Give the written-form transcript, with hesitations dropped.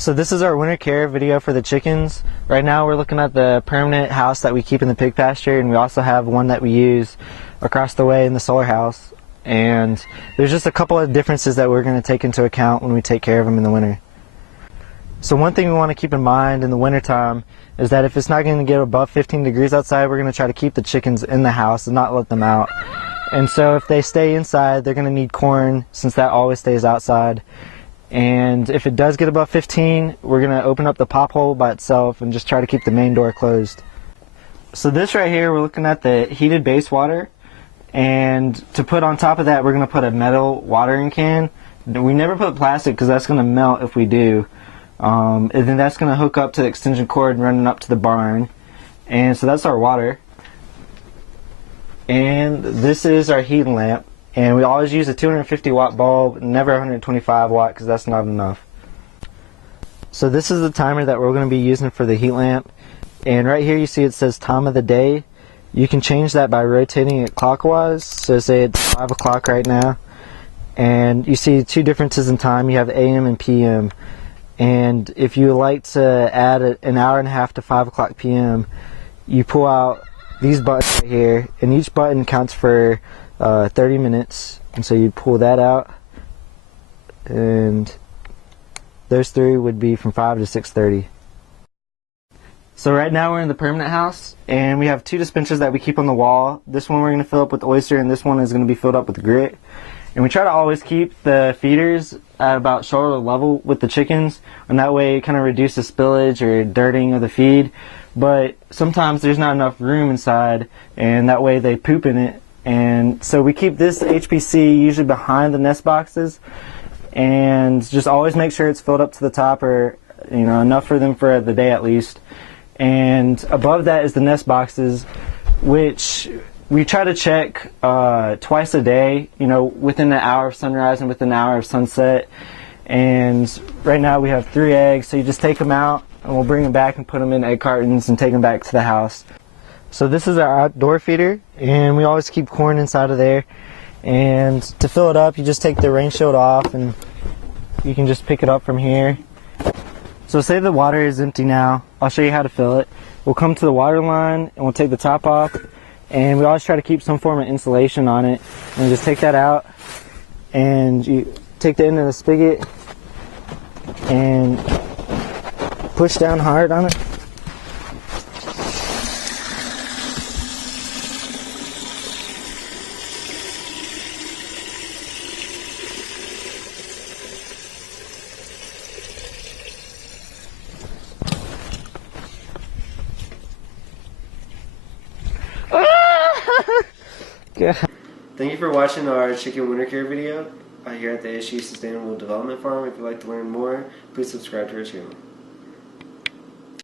So this is our winter care video for the chickens. Right now we're looking at the permanent house that we keep in the pig pasture, and we also have one that we use across the way in the solar house. And there's just a couple of differences that we're going to take into account when we take care of them in the winter. So one thing we want to keep in mind in the wintertime is that if it's not going to get above 15 degrees outside, we're going to try to keep the chickens in the house and not let them out. And so if they stay inside, they're going to need corn, since that always stays outside. And if it does get above 15, we're going to open up the pop hole by itself and just try to keep the main door closed. So this right here, we're looking at the heated base water. And to put on top of that, we're going to put a metal watering can. We never put plastic because that's going to melt if we do. And then that's going to hook up to the extension cord and running up to the barn. And so that's our water. And this is our heating lamp. And we always use a 250 watt bulb, never 125 watt, because that's not enough. So this is the timer that we're going to be using for the heat lamp. And right here you see it says time of the day. You can change that by rotating it clockwise. So say it's 5 o'clock right now. And you see two differences in time. You have AM and PM. And if you like to add an hour and a half to 5 o'clock PM, you pull out these buttons right here. And each button counts for 30 minutes, and so you pull that out, and those three would be from 5 to 6:30. So right now we're in the permanent house, and we have two dispensers that we keep on the wall. This one we're going to fill up with oyster, and this one is going to be filled up with grit. And we try to always keep the feeders at about shoulder level with the chickens, and that way it kind of reduces spillage or dirting of the feed. But sometimes there's not enough room inside, and that way they poop in it. And so we keep this HPC usually behind the nest boxes, and just always make sure it's filled up to the top, or enough for them for the day at least. And above that is the nest boxes, which we try to check twice a day, within an hour of sunrise and within an hour of sunset. And right now we have 3 eggs, so you just take them out and we'll bring them back and put them in egg cartons and take them back to the house. So this is our outdoor feeder, and we always keep corn inside of there. And to fill it up, you just take the rain shield off and you can just pick it up from here. So say the water is empty now. I'll show you how to fill it. We'll come to the water line and we'll take the top off, and we always try to keep some form of insulation on it. And just take that out, and you take the end of the spigot and push down hard on it. Thank you for watching our chicken winter care video here at the ASU Sustainable Development Farm. If you'd like to learn more, please subscribe to our channel.